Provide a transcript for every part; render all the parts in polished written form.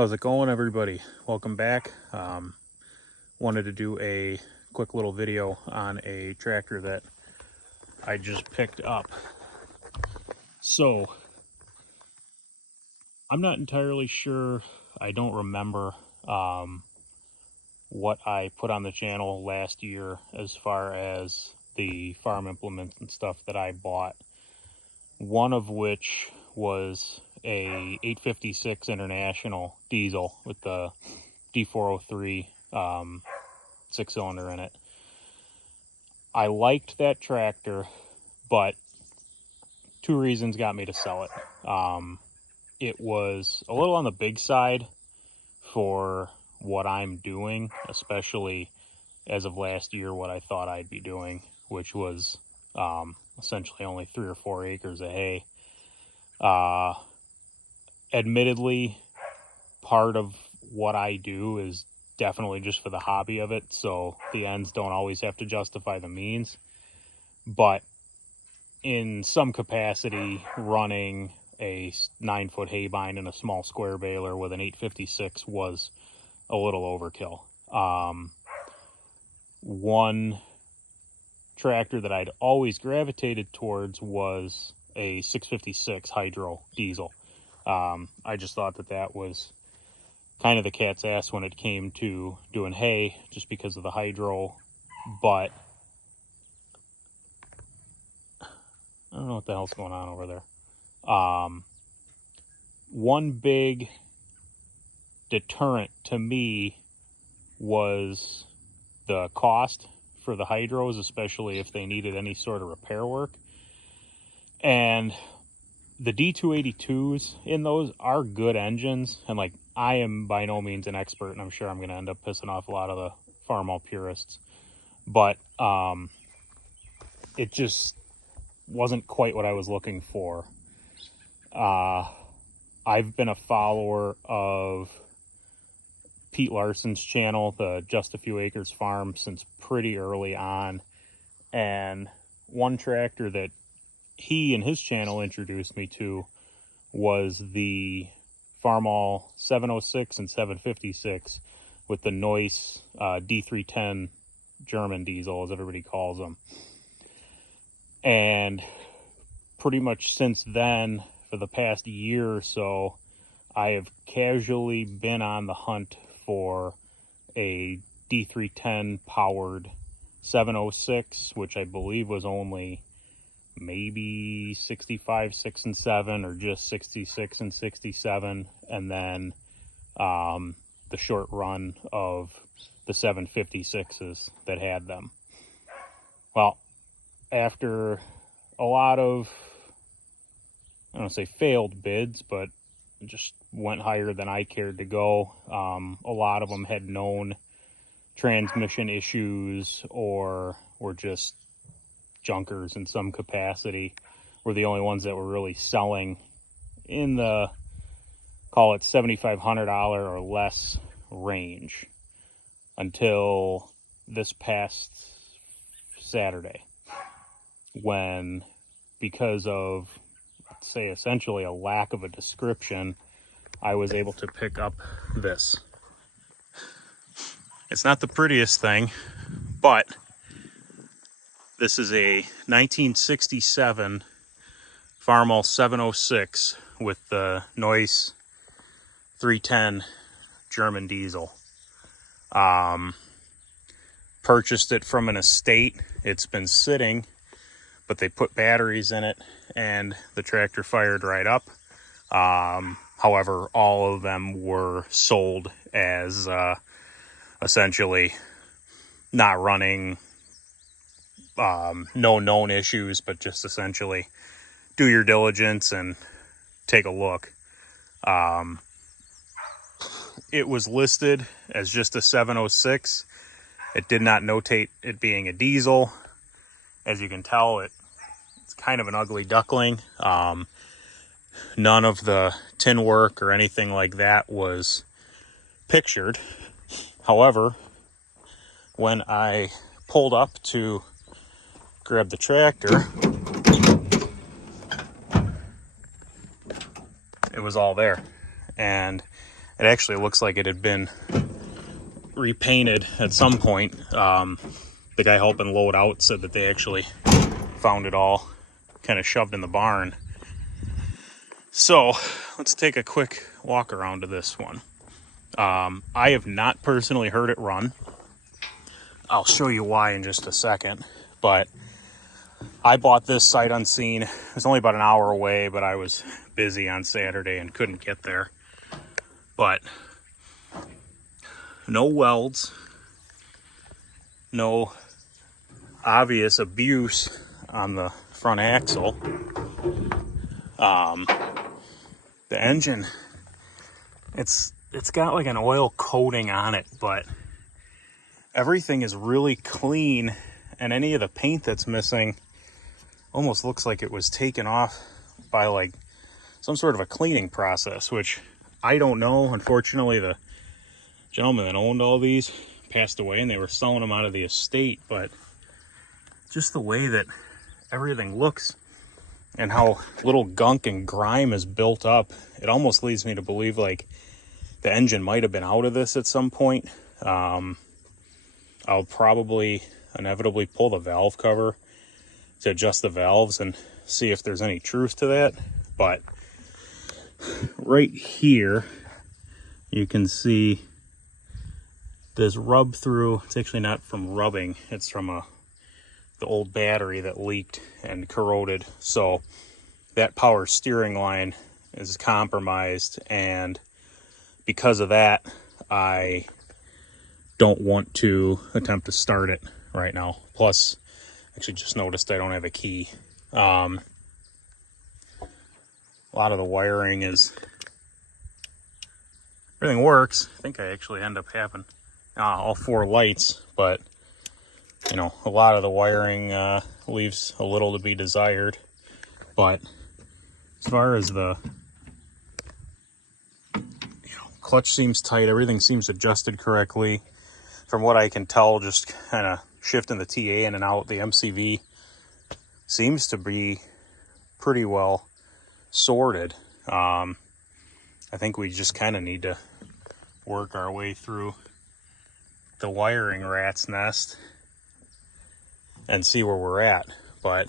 How's it going, everybody? Welcome back. Wanted to do a quick little video on a tractor that I just picked up. So I'm not entirely sure. I don't remember what I put on the channel last year as far as the farm implements and stuff that I bought. One of which was a 856 International diesel with the D403 six-cylinder in it. I liked that tractor, but two reasons got me to sell it. It was a little on the big side for what I'm doing, especially as of last year, what I thought I'd be doing, which was essentially only 3 or 4 acres of hay. Admittedly, part of what I do is definitely just for the hobby of it, so the ends don't always have to justify the means. But in some capacity, running a 9-foot hay bind and a small square baler with an 856 was a little overkill. One tractor that I'd always gravitated towards was a 656 hydro diesel. I just thought that was kind of the cat's ass when it came to doing hay, just because of the hydro. But I don't know what the hell's going on over there. One big deterrent to me was the cost for the hydros, especially if they needed any sort of repair work. And the D282s in those are good engines, and like, I am by no means an expert, and I'm sure I'm going to end up pissing off a lot of the Farmall purists, but it just wasn't quite what I was looking for. I've been a follower of Pete Larson's channel, the Just a Few Acres Farm, since pretty early on, and one tractor that he and his channel introduced me to was the Farmall 706 and 756 with the Neuss D310 German diesel, as everybody calls them. And pretty much since then, for the past year or so, I have casually been on the hunt for a D310 powered 706, which I believe was only maybe 65, 6 and 7, or just 66 and 67, and then the short run of the 756s that had them. Well, after a lot of, I don't want to say failed bids, but just went higher than I cared to go. A lot of them had known transmission issues or were just junkers in some capacity, were the only ones that were really selling in the, call it $7,500 or less range, until this past Saturday, when, because of, let's say, essentially a lack of a description, I was able to pick up this. It's not the prettiest thing, but this is a 1967 Farmall 706 with the Neuss 310 German diesel. Purchased it from an estate. It's been sitting, but they put batteries in it and the tractor fired right up. However, all of them were sold as essentially not running, no known issues, but just essentially do your diligence and take a look. It was listed as just a 706. It did not notate it being a diesel. As you can tell, it's kind of an ugly duckling. None of the tin work or anything like that was pictured. However, when I pulled up to grab the tractor, it was all there. And It actually looks like it had been repainted at some point. The guy helping load out said that they actually found it all kind of shoved in the barn. So let's take a quick walk around to this one. I have not personally heard it run. I'll show you why in just a second, but I bought this sight unseen. It's only about an hour away, but I was busy on Saturday and couldn't get there. But no welds, no obvious abuse on the front axle. The engine, it's got like an oil coating on it, but everything is really clean, and any of the paint that's missing almost looks like it was taken off by like some sort of a cleaning process, which I don't know. Unfortunately, the gentleman that owned all these passed away and they were selling them out of the estate, but just the way that everything looks and how little gunk and grime is built up, it almost leads me to believe like the engine might have been out of this at some point. I'll probably inevitably pull the valve cover to adjust the valves and see if there's any truth to that. But right here, you can see this rub through. It's actually not from rubbing, it's from the old battery that leaked and corroded. So that power steering line is compromised, and because of that, I don't want to attempt to start it right now. Plus, actually just noticed I don't have a key. A lot of the wiring is, everything works. I think I actually end up having all 4 lights, but you know, a lot of the wiring leaves a little to be desired. But as far as the clutch seems tight, everything seems adjusted correctly. From what I can tell, just kind of shifting the TA in and out, the MCV seems to be pretty well sorted. I think we just kind of need to work our way through the wiring rat's nest and see where we're at. But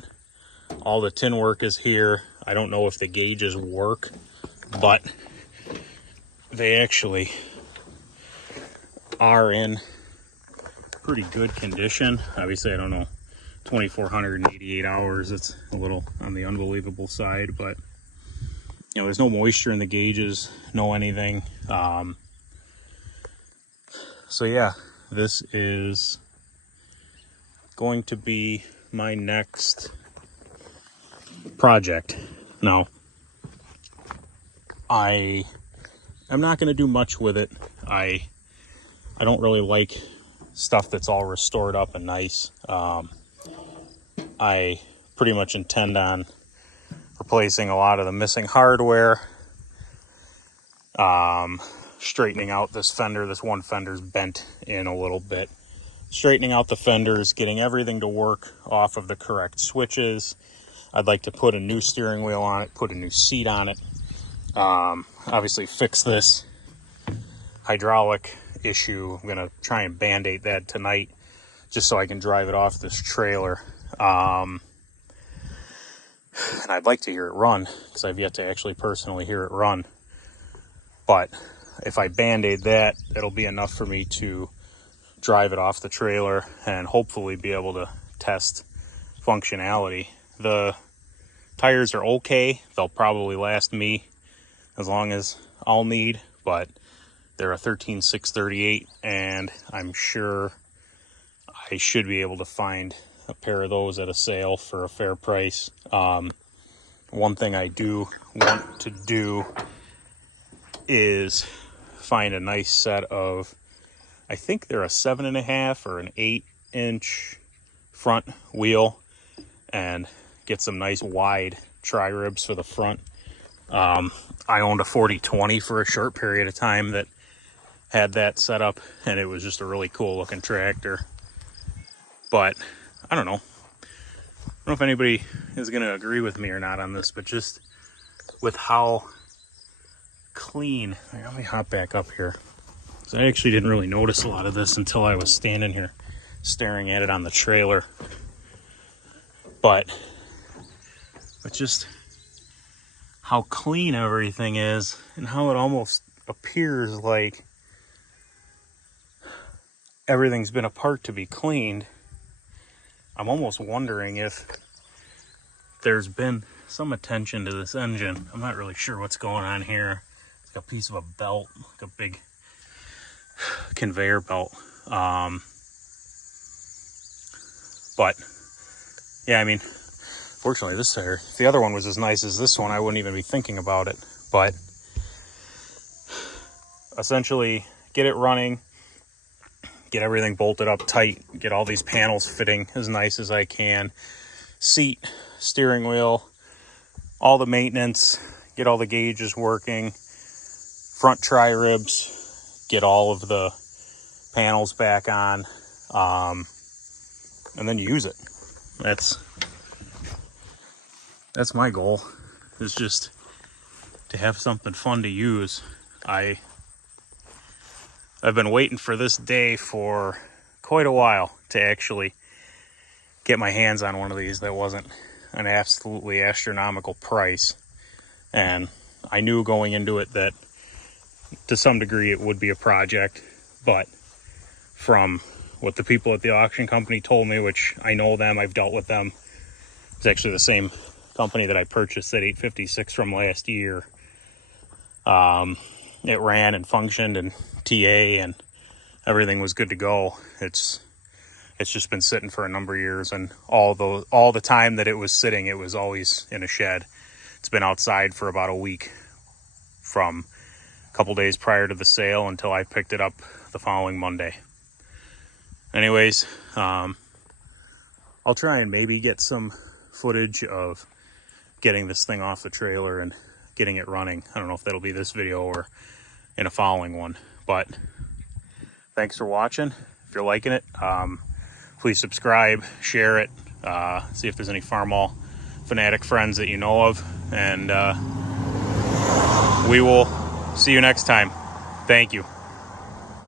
all the tin work is here. I don't know if the gauges work, but they actually are in pretty good condition. Obviously, I don't know, 2,488 hours, it's a little on the unbelievable side, but you know, there's no moisture in the gauges, no anything. So yeah, this is going to be my next project. Now, I am not going to do much with it. I don't really like stuff that's all restored up and nice. I pretty much intend on replacing a lot of the missing hardware, straightening out this fender. This one fender's bent in a little bit. Straightening out the fenders, getting everything to work off of the correct switches. I'd like to put a new steering wheel on it, put a new seat on it. Obviously fix this hydraulic issue. I'm gonna try and band-aid that tonight just so I can drive it off this trailer. And I'd like to hear it run because I've yet to actually personally hear it run. But if I band-aid that, it'll be enough for me to drive it off the trailer and hopefully be able to test functionality. The tires are okay. They'll probably last me as long as I'll need, but they're a 13.638, and I'm sure I should be able to find a pair of those at a sale for a fair price. One thing I do want to do is find a nice set of, I think they're a 7.5 or an 8-inch front wheel, and get some nice wide tri-ribs for the front. I owned a 4020 for a short period of time that had that set up, and it was just a really cool looking tractor. But I don't know. I don't know if anybody is going to agree with me or not on this, but just with how clean. Let me hop back up here. So I actually didn't really notice a lot of this until I was standing here staring at it on the trailer. But just how clean everything is and how it almost appears like everything's been apart to be cleaned. I'm almost wondering if there's been some attention to this engine. I'm not really sure what's going on here. It's like a piece of a belt, like a big conveyor belt. But yeah, I mean, fortunately this tire, if the other one was as nice as this one, I wouldn't even be thinking about it. But essentially get it running, get everything bolted up tight, get all these panels fitting as nice as I can, seat, steering wheel, all the maintenance, get all the gauges working, front tri-ribs, get all of the panels back on, and then use it. That's my goal, is just to have something fun to use. I've been waiting for this day for quite a while to actually get my hands on one of these that wasn't an absolutely astronomical price. And I knew going into it that to some degree it would be a project, but from what the people at the auction company told me, which I know them, I've dealt with them, it's actually the same company that I purchased that 856 from last year. It ran and functioned and TA and everything was good to go. It's just been sitting for a number of years, and all the time that it was sitting, it was always in a shed. It's been outside for about a week, from a couple days prior to the sale until I picked it up the following Monday. Anyways, I'll try and maybe get some footage of getting this thing off the trailer and getting it running. I don't know if that'll be this video or in a following one, but thanks for watching. If you're liking it, please subscribe, share it, see if there's any Farmall fanatic friends that you know of, and we will see you next time. Thank you.